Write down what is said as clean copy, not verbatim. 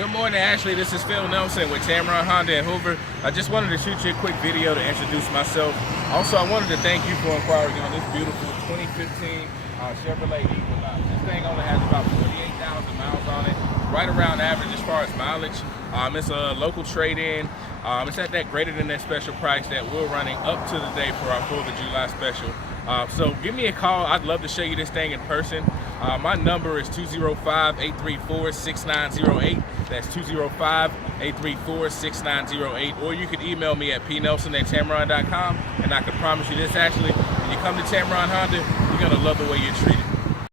Good morning, Ashley. This is Phil Nelson with Tameron Honda and Hoover. I just wanted to shoot you a quick video to introduce myself. Also, I wanted to thank you for inquiring on this beautiful 2015 Chevrolet Equinox. This thing only has about 48,000 miles on it, right around average as far as mileage. It's a local trade-in. It's at that greater than that special price that we're running up to the day for our 4th of July special. So give me a call. I'd love to show you this thing in person. My number is 205-834-6908. That's 205-834-6908. Or you can email me at pnelson@tameron.com. And I can promise you this, Ashley, when you come to Tameron Honda, you're going to love the way you're treated.